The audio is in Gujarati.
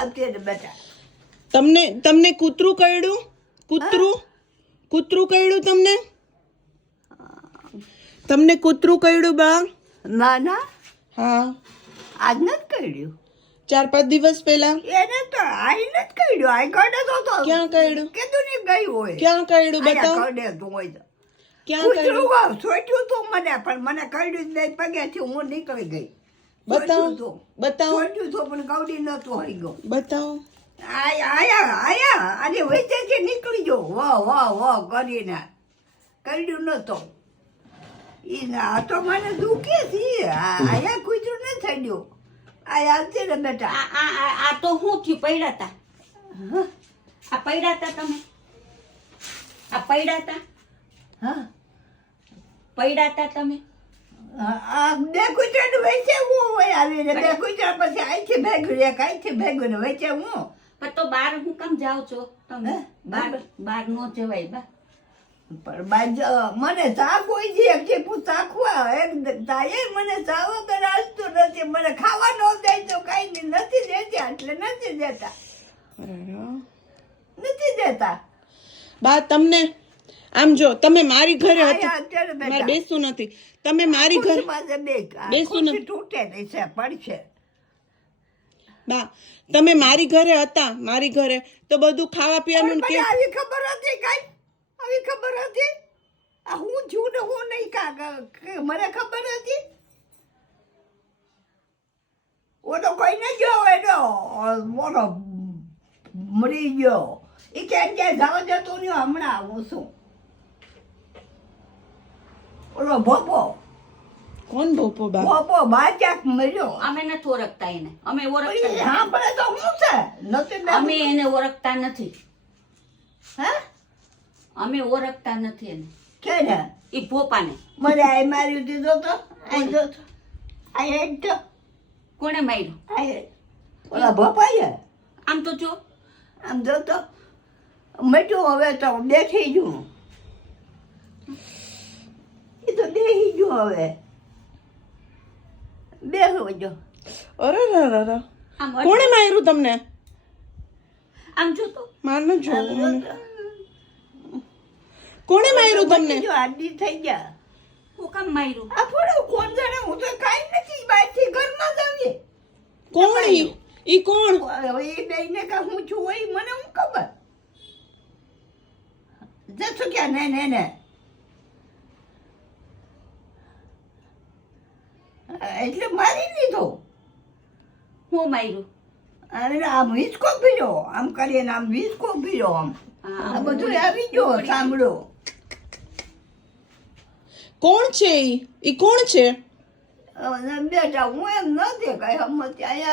આવતી ને બેટા. તમને તમને કૂતરું કરડ્યું કૂતરું? કૂતરું કરડ્યું તમને? તમને કૂતરું કરડ્યું બા? ના ના. હા. આજ નથી કર્યું ચાર પાંચ દિવસ પહેલા? એને તો આઈ નથી કર્યું આઈ કડે તો તો ક્યાં કરડ્યું કીધું ને ગઈ હોય. ક્યાં કરડ્યું બતાવ કડે તો હોય ક્યાં વાવ, સોટ્યું તું મને પણ મને કર્યું જ નહીં. પગેથી હું નીકળી ગઈ. બતાવો. બતાવો. તું પણ ગૌડી નતું હરી ગયો. બતાવો. આયા આયા આયા અને વચ્ચેથી નીકળી ગયો? વાહ વાહ વાહ કરીને કર્યું નતો ઈ ના આ તો મને દુખે છે. આ આયા કુતરું ન થડ્યો. આયા આવતી ને બેટા? આ આ આ- તો હું થયું? પડ્યા તા. આ પડ્યા તા તમે? આ પડ્યા તા? હા. પડ્યા તા તમે? બે કૂતરાને વચ્ચે હું હોય આવીને બે કૂતરા પછી અહીંથી ભેગું એક અહીંથી ભેગું ને વચ્ચે હું? પણ તો બાર હું કામ જાઉં છો તમે? હે? બાર બાર નો જવાય બા. પણ બાજ મને ચા કોઈ દી એક જે પૂ ચાખવા એક તાએ મને ચાવો કે હાલતું નથી. મને ખાવા ન દે તો કઈ નથી દેતા એટલે નથી દેતા. નથી દેતા. બા તમને આમ જો તમે મારી ઘરે મારે બેસવું નથી. તમે મારી ઘરે જ બેસું નથી. તૂટે નહીં છે પડશે. બા તમે મારી ઘરે હતા મારી ઘરે તો બધું ખાવા પીવાનું કે આવી ખબર હતી કઈ? આવી ખબર હતી? આ હું છું ને હું નહીં કા મને ખબર હતી? કોઈ કોઈને ગયો એનો મોટો મરી ગયો. એ ક્યાં ક્યાં જવા જતો નહીં હમણાં આવું છું. ઓલો ભોપો. કોણ ભોપો બા? ભોપો બા ક્યાંક મર્યો અમે નથી ઓળખતા એને. અમે ઓળખતા. હા ભલે તો હું છે? નથી અમે એને ઓળખતા નથી. હે? અમે ઓળખતા નથી એને. કે ને એ ભોપાને. મને આ માર્યું દીધો તો? આ જો તો આ એક તો? કોણે માર્યો? આ ઓલા ભપાઈએ? આમ તો જો. આમ જો તો મટ્યું હવે તો બેઠી જું એ તો બેસી જો હવે બેહો જો અરે રે રે રે. કોણે માર્યું તમને? આમ જો તો મારને જો જો કોણે માર્યું તમને? જો આડી થઈ ગયા હું કામ માર્યું આ થોડું કોણ જાણે હું તો કાઈ નથી બહારથી ઘરમાં જ આવીએ કોણ ઈ? કોણ? હવે એ બેને કે હું છું હોય મને હું ખબર જશું ક્યાં ને ને ને એટલે મારી લીધો. હું માર્યું? અને આમ હિંચકો પીડ્યો આમ કરીને આમ હિંચકો પીડ્યો આમ. આ બધું આવી ગયો સાંભળો. કોણ છે એ ઈ કોણ છે? બેટા હું એમ નથી કઈ હમત અહીંયા